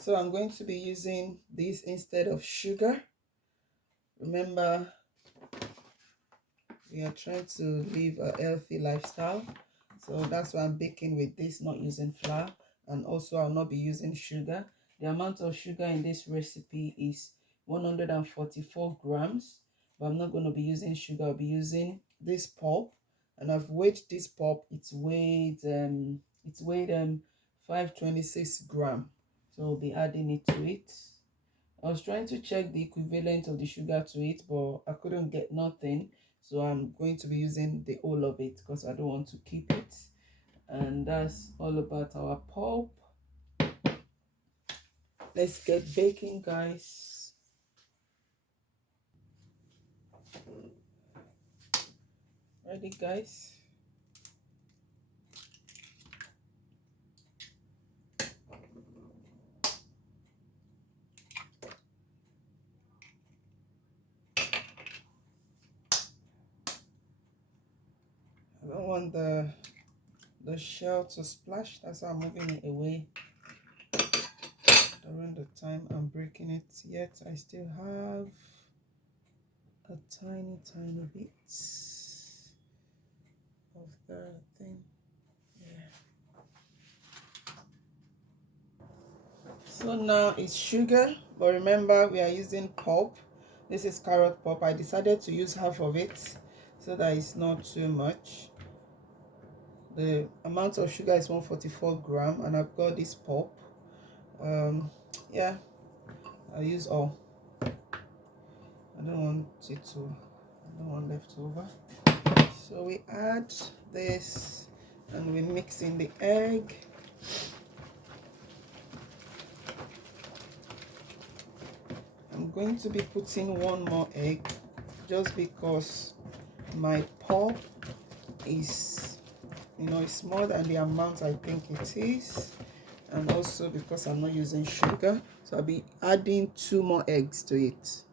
So I'm going to be using this instead of sugar. Remember, we are trying to live a healthy lifestyle, so that's why I'm baking with this, not using flour. And also I'll not be using sugar. The amount of sugar in this recipe is 144 grams, but I'm not going to be using sugar. I'll be using this pulp, and I've weighed this pulp. It's weighed 526 gram, so I'll be adding it to it. I was trying to check the equivalent of the sugar to it, but I couldn't get nothing. So I'm going to be using the whole of it because I don't want to keep it. And that's all about our pulp. Let's get baking, guys. Ready, guys? I don't want the shell to splash. That's why I'm moving it away during the time I'm breaking it. Yet I still have a tiny bit of the thing. Yeah. So now it's sugar, but remember we are using pulp. This is carrot pulp. I decided to use half of it so that it's not too much. The amount of sugar is 144 gram, and I've got this pulp. Yeah, I'll use all. I don't want leftover. So we add this and we mix in the egg. I'm going to be putting one more egg just because my pulp is, it's more than the amount I think it is, and also because I'm not using sugar, so I'll be adding 2 more eggs to it.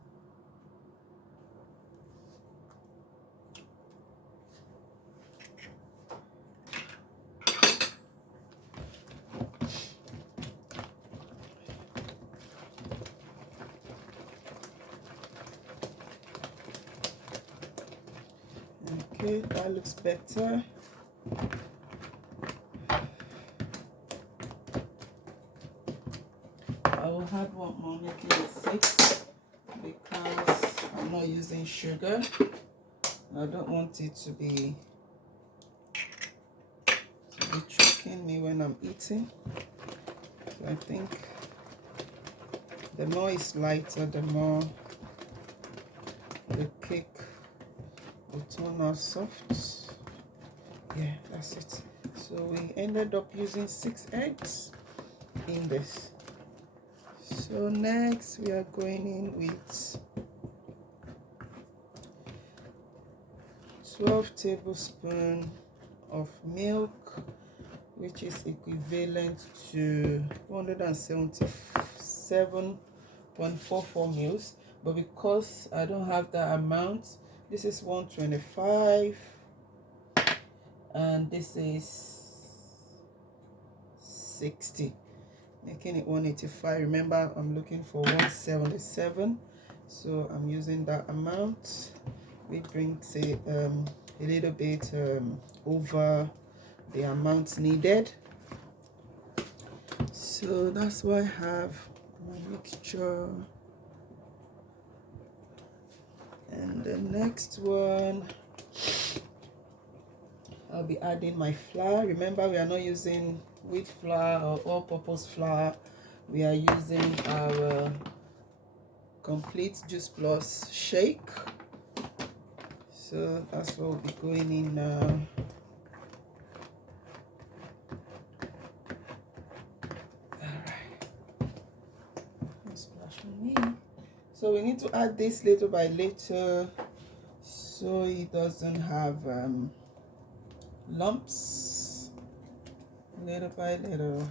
Okay, that looks better. I will add one more, making it 6, because I'm not using sugar. I don't want it to be choking me when I'm eating. So I think the more it's lighter, the more the cake will turn out soft. Yeah, that's it. So we ended up using 6 eggs in this. So next we are going in with 12 tablespoons of milk, which is equivalent to 177.44 mils. But because I don't have that amount, this is 125 and this is 60, making it 185. Remember, I'm looking for 177, so I'm using that amount, which brings it a little bit over the amount needed. So that's why I have my mixture, and the next one I'll be adding my flour. Remember, we are not using wheat flour or all-purpose flour. We are using our Complete Juiceplus Shake. So that's what will be going in now. So we need to add this little by little so it doesn't have lumps, little by little.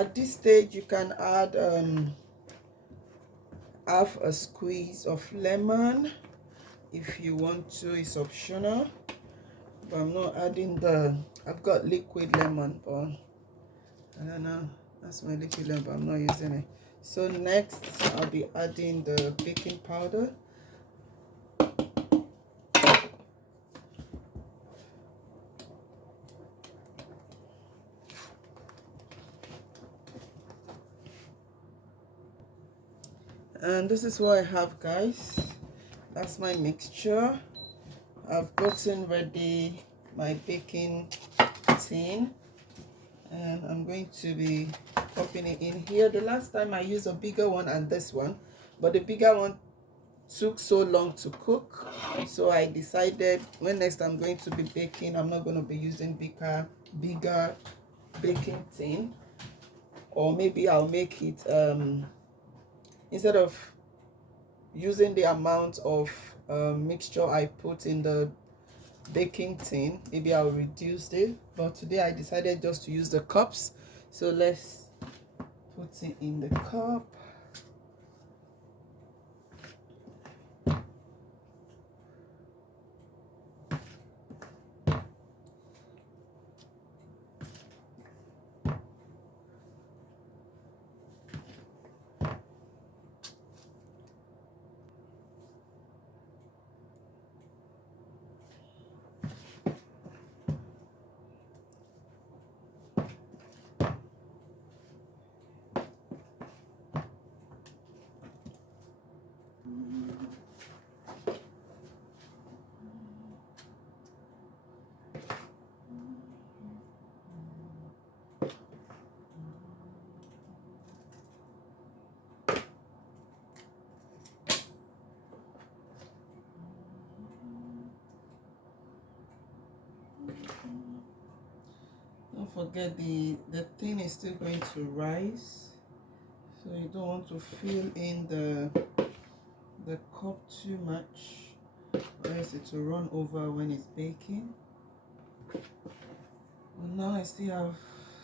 At this stage you can add half a squeeze of lemon if you want to. It's optional, but I'm not adding I've got liquid lemon, but I don't know, that's my liquid lemon, but I'm not using it. So next I'll be adding the baking powder. And this is what I have, guys. That's my mixture. I've gotten ready my baking tin, and I'm going to be popping it in here. The last time I used a bigger one and this one, but the bigger one took so long to cook, so I decided when next I'm going to be baking, I'm not going to be using bigger baking tin, or maybe I'll make it instead of using the amount of mixture I put in the baking tin, maybe I'll reduce it. But today I decided just to use the cups, so let's put it in the cup. Don't forget the thing is still going to rise, so you don't want to fill in the cup too much, or else it will run over when it's baking. Well, now I still have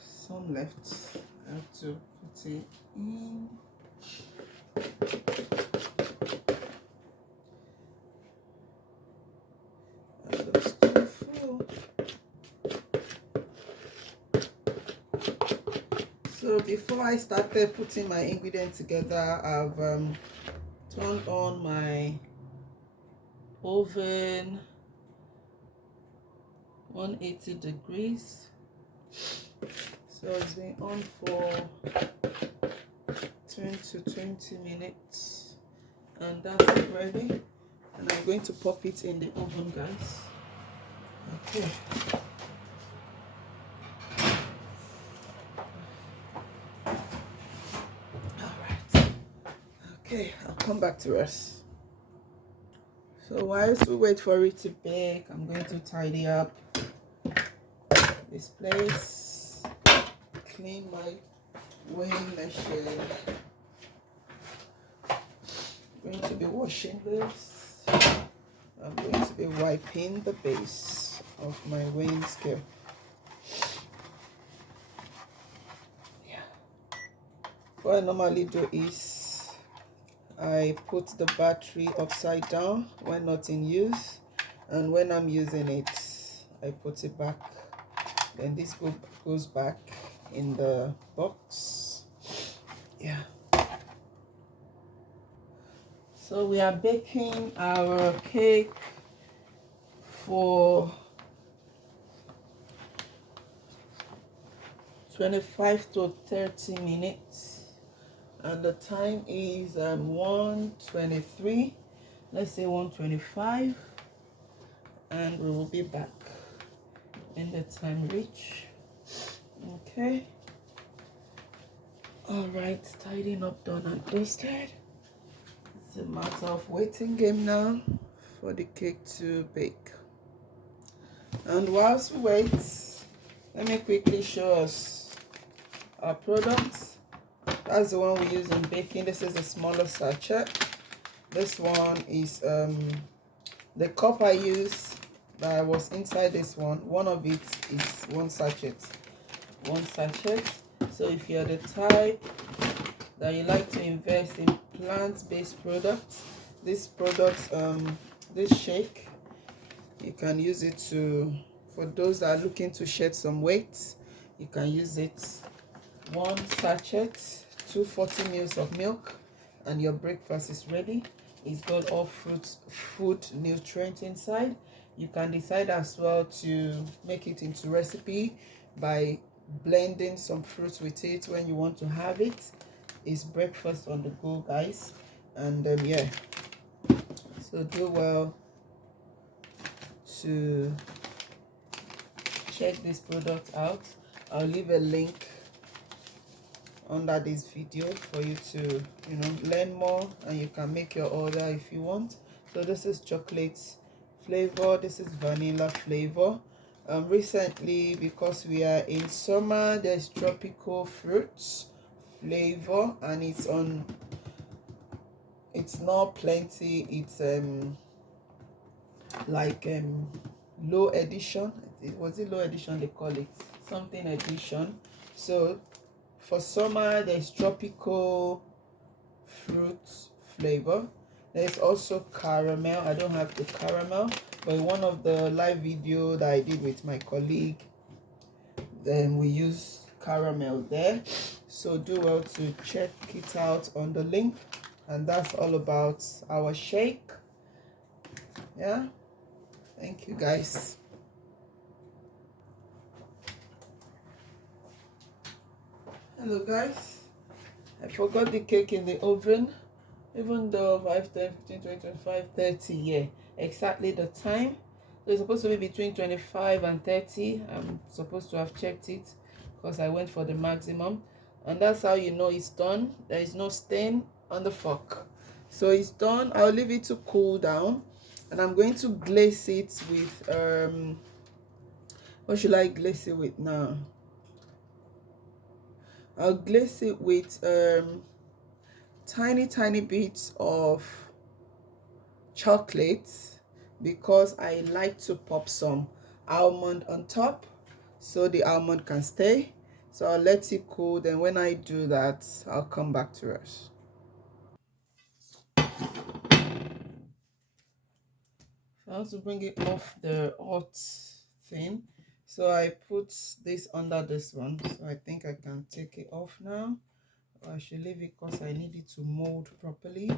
some left. I have to put it in. And that's too full. So before I started putting my ingredients together, I've turned on my oven 180 degrees. So it's been on for 10 to 20 minutes, and that's it ready. And I'm going to pop it in the oven, guys. Okay. Alright. Okay, I'll come back to us. So whilst we wait for it to bake, I'm going to tidy up this place, clean my weighing machine. I'm going to be washing this. I'm going to be wiping the base of my weighing scale. Yeah. What I normally do is I put the battery upside down when not in use, and when I'm using it, I put it back. Then this goes back in the box. Yeah. So we are baking our cake for 25 to 30 minutes, and the time is 1:23. Let's say 1:25, and we will be back in the time reach. Okay. All right, tidying up, done and dusted. It's a matter of waiting game now for the cake to bake. And whilst we wait, let me quickly show us our products. That's the one we use in baking. This is a smaller sachet. This one is the cup I use that was inside this one. One of it is one sachet. So if you're the type that you like to invest in plant-based products, this product, this shake, you can use it to, for those that are looking to shed some weight, you can use it. One sachet, 240 mils of milk, and your breakfast is ready. It's got all food nutrients inside. You can decide as well to make it into recipe by blending some fruits with it when you want to have it. It's breakfast on the go, guys. And yeah, so do well to check this product out. I'll leave a link under this video for you to learn more, and you can make your order if you want. So this is chocolate flavor, this is vanilla flavor. Recently, because we are in summer, there's tropical fruits flavor, and it's not plenty. It's like low edition. Was it low edition they call it? Something edition. So for summer, there's tropical fruit flavor. There's also caramel. I don't have the caramel, but in one of the live video that I did with my colleague, then we use caramel there. So do well to check it out on the link. And that's all about our shake. Yeah, thank you guys. Hello guys, I forgot the cake in the oven. Even though 5, 10, 15, 20, 25, 30, yeah, exactly the time. So it's supposed to be between 25 and 30. I'm supposed to have checked it because I went for the maximum. And that's how you know it's done. There is no stain on the fork. So it's done. I'll leave it to cool down. And I'm going to glaze it with, what should I glaze it with now? I'll glaze it with tiny bits of chocolate, because I like to pop some almond on top so the almond can stay. So I'll let it cool, then when I do that, I'll come back to us. I want to bring it off the hot thing, so I put this under this one, so I think I can take it off now. Or I should leave it because I need it to mold properly,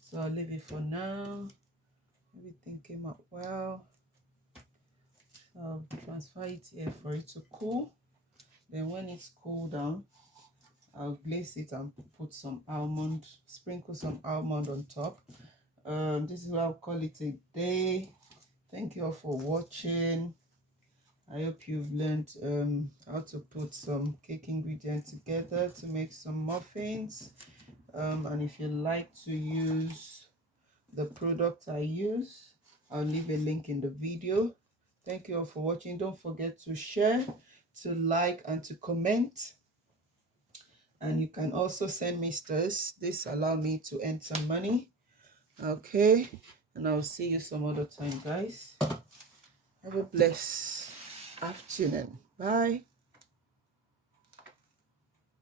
so I'll leave it for now. Everything came out well. I'll transfer it here for it to cool. Then when it's cooled down, I'll glaze it and put some almond, sprinkle some almond on top. This is what I'll call it a day. Thank you all for watching. I hope you've learned how to put some cake ingredients together to make some muffins. And if you like to use the product I use, I'll leave a link in the video. Thank you all for watching. Don't forget to share, to like, and to comment. And you can also send me stars. This allow me to earn some money. Okay, and I'll see you some other time, guys. Have a blessed afternoon. Bye.